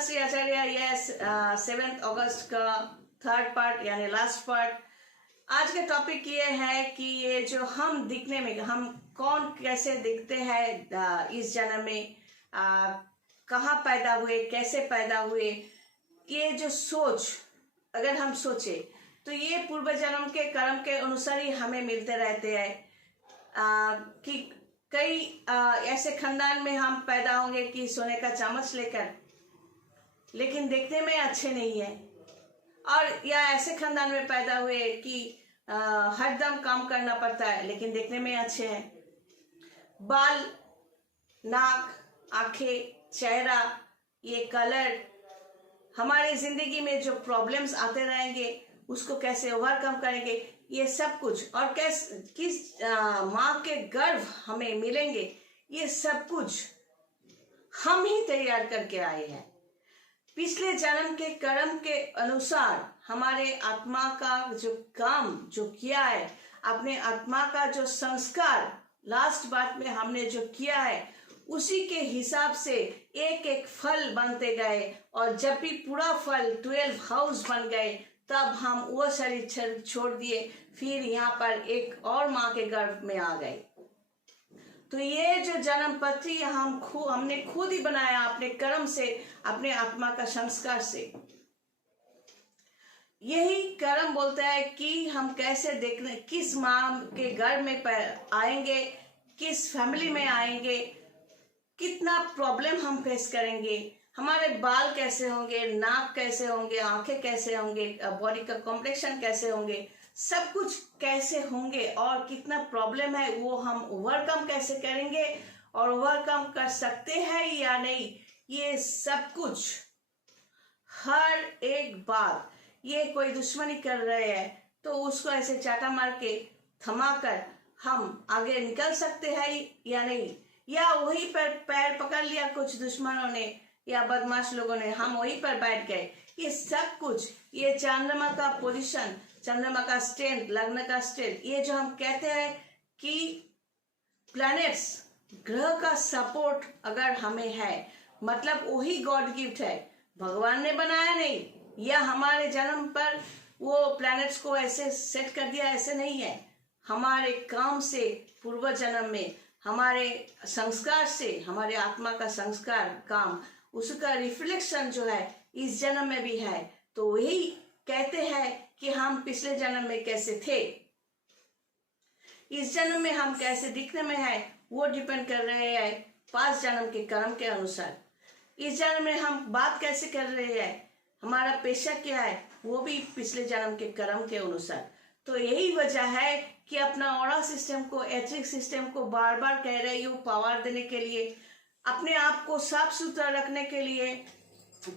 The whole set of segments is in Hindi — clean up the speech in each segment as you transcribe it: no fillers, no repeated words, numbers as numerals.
श्री आचार्य। यस, 7 अगस्त का थर्ड पार्ट यानी लास्ट पार्ट। आज का टॉपिक ये है कि ये जो हम दिखने में, हम कौन कैसे दिखते हैं इस जन्म में, कहाँ पैदा हुए, कैसे पैदा हुए, ये जो सोच अगर हम सोचे तो ये पूर्व जन्म के कर्म के अनुसार ही हमें मिलते रहते हैं। कि कई ऐसे खानदान में हम पैदा होंगे कि सोने का चम्मच लेकर, लेकिन देखने में अच्छे नहीं है, और या ऐसे खानदान में पैदा हुए कि हरदम काम करना पड़ता है लेकिन देखने में अच्छे हैं। बाल, नाक, आंखें, चेहरा, ये कलर, हमारे जिंदगी में जो प्रॉब्लम्स आते रहेंगे उसको कैसे ओवरकम करेंगे, ये सब कुछ, और किस माँ के गर्भ हमें मिलेंगे, ये सब कुछ हम ही तैयार करके आए हैं। पिछले जन्म के कर्म के अनुसार हमारे आत्मा का जो काम जो किया है, अपने आत्मा का जो संस्कार लास्ट बात में हमने जो किया है, उसी के हिसाब से एक एक फल बनते गए, और जब भी पूरा फल 12 हाउस बन गए तब हम वो शरीर छोड़ दिए, फिर यहाँ पर एक और माँ के गर्भ में आ गए। तो ये जो जन्म पत्री हमने खुद ही बनाया अपने कर्म से, अपने आत्मा का संस्कार से। यही कर्म बोलता है कि हम कैसे देखने, किस माँ के गर्भ में आएंगे, किस फैमिली में आएंगे, कितना प्रॉब्लम हम फेस करेंगे, हमारे बाल कैसे होंगे, नाक कैसे होंगे, आंखें कैसे होंगे, बॉडी का कॉम्प्लेक्शन कैसे होंगे, सब कुछ कैसे होंगे, और कितना प्रॉब्लम है वो हम ओवरकम कैसे करेंगे, और ओवरकम कर सकते हैं या नहीं, ये सब कुछ हर एक बात। ये कोई दुश्मनी कर रहे हैं तो उसको ऐसे चाटा मार के थमा कर हम आगे निकल सकते हैं या नहीं, या वहीं पर पैर पकड़ लिया कुछ दुश्मनों ने या बदमाश लोगों ने, हम वहीं पर बैठ गए। ये सब कुछ, ये चंद्रमा का पोजीशन, चंद्रमा का स्ट्रेंथ, लग्न का स्ट्रेंथ, ये जो हम कहते हैं कि प्लैनेट्स, ग्रह का सपोर्ट अगर हमें है, मतलब वही गॉड गिफ्ट है, भगवान ने बनाया नहीं, या हमारे जन्म पर वो प्लैनेट्स को ऐसे सेट कर दिया, ऐसे नहीं है। हमारे काम से, पूर्व जन्म में हमारे संस्कार से, हमारे आत्मा का संस्कार काम, उसका रिफ्लेक्शन जो है इस जन्म में भी है। तो वही कहते हैं कि हम पिछले जन्म में कैसे थे, इस जन्म में हम कैसे दिखने में है, वो डिपेंड कर रहे हैं 5 जन्म के कर्म के अनुसार। इस जन्म में हम बात कैसे कर रहे हैं, हमारा पेशा क्या है, वो भी पिछले जन्म के कर्म के अनुसार। तो यही वजह है कि अपना ऑरा सिस्टम को, एथरिक सिस्टम को बार बार कह रही हूँ, पावर देने के लिए, अपने आप को साफ सुथरा रखने के लिए,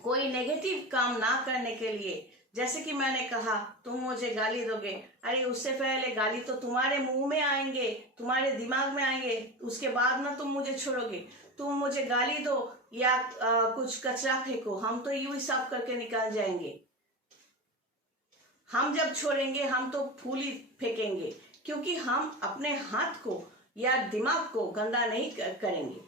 कोई नेगेटिव काम ना करने के लिए। जैसे कि मैंने कहा, तुम मुझे गाली दोगे, अरे उससे पहले गाली तो तुम्हारे मुंह में आएंगे, तुम्हारे दिमाग में आएंगे, उसके बाद ना तुम मुझे छोड़ोगे। तुम मुझे गाली दो या कुछ कचरा फेंको, हम तो यूं ही साफ करके निकाल जाएंगे। हम जब छोड़ेंगे हम तो फूल ही फेंकेंगे, क्योंकि हम अपने हाथ को या दिमाग को गंदा नहीं करेंगे।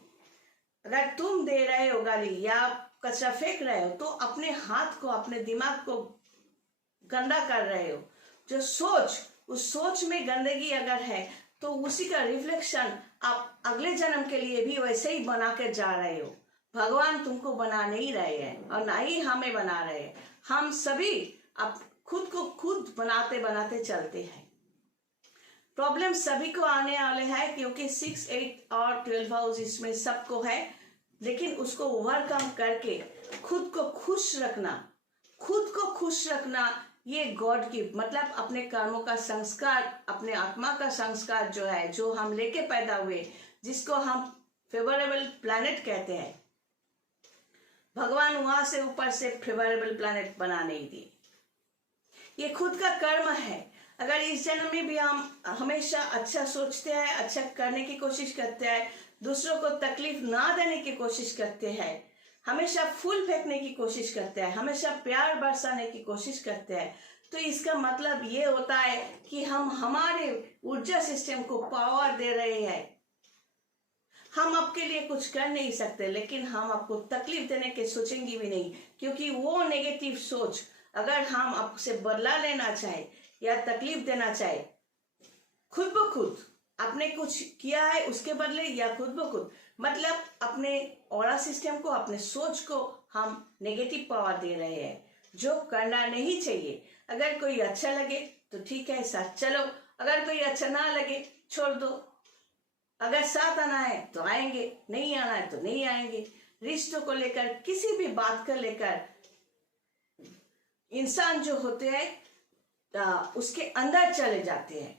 अगर तुम दे रहे हो गाली या कचरा फेंक रहे हो तो अपने हाथ को, अपने दिमाग को गंदा कर रहे हो। जो सोच, उस सोच में गंदगी अगर है तो उसी का रिफ्लेक्शन आप अगले जन्म के लिए भी वैसे ही बना के जा रहे हो। भगवान तुमको बना नहीं रहे हैं और ना ही हमें बना रहे हैं, हम सभी अब खुद को खुद बनाते बनाते चलते हैं। प्रॉब्लम सभी को आने वाले हैं, क्योंकि 6, 8 और 12 हाउस इसमें सबको है, लेकिन उसको ओवरकम करके खुद को खुश रखना, खुद को खुश रखना, ये गॉड की, मतलब अपने कर्मों का संस्कार, अपने आत्मा का संस्कार जो है, जो हम लेके पैदा हुए, जिसको हम फेवरेबल प्लैनेट कहते हैं, भगवान वहां से ऊपर से फेवरेबल प्लैनेट बना नहीं दिए। ये खुद का कर्म है। अगर इस जन्म में भी हम हमेशा अच्छा सोचते हैं, अच्छा करने की कोशिश करते हैं, दूसरों को तकलीफ ना देने की कोशिश करते हैं, हमेशा फूल फेंकने की कोशिश करते हैं, हमेशा प्यार बरसाने की कोशिश करते हैं, तो इसका मतलब ये होता है कि हम हमारे ऊर्जा सिस्टम को पावर दे रहे हैं, हम आपके लिए कुछ कर नहीं सकते, लेकिन हम आपको तकलीफ देने के सोचेंगे भी नहीं, क्योंकि वो नेगेटिव सोच अगर हम आपसे बदला लेना चाहे या तकलीफ देना चाहे, खुद ब खुद आपने कुछ किया है उसके बदले, या खुद ब खुद मतलब अपने ऑरा सिस्टम को, अपने सोच को हम नेगेटिव पावर दे रहे हैं, जो करना नहीं चाहिए। अगर कोई अच्छा लगे तो ठीक है, साथ चलो, अगर कोई अच्छा ना लगे छोड़ दो। अगर साथ आना है तो आएंगे, नहीं आना है तो नहीं आएंगे। रिश्तों को लेकर, किसी भी बात को लेकर इंसान जो होते हैं उसके अंदर चले जाते हैं,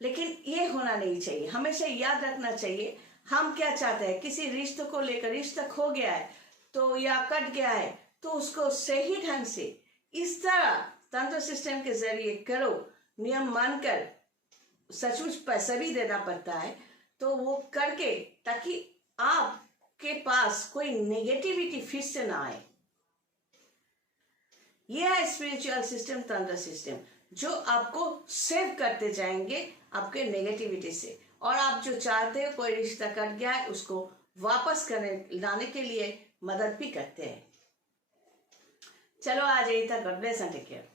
लेकिन ये होना नहीं चाहिए। हमेशा याद रखना चाहिए हम क्या चाहते हैं। किसी रिश्ते को लेकर, रिश्ता खो गया है तो या कट गया है तो उसको सही ढंग से इस तरह तंत्र सिस्टम के जरिए करो, नियम मानकर, सचमुच पैसा भी देना पड़ता है तो वो करके, ताकि आपके पास कोई नेगेटिविटी फिर से ना आए। ये है स्पिरिचुअल सिस्टम, तंत्र सिस्टम, जो आपको सेव करते जाएंगे आपके नेगेटिविटी से, और आप जो चाहते हो कोई रिश्ता कट गया है उसको वापस करने लाने के लिए मदद भी करते हैं। चलो आज यही तक। God bless and take care.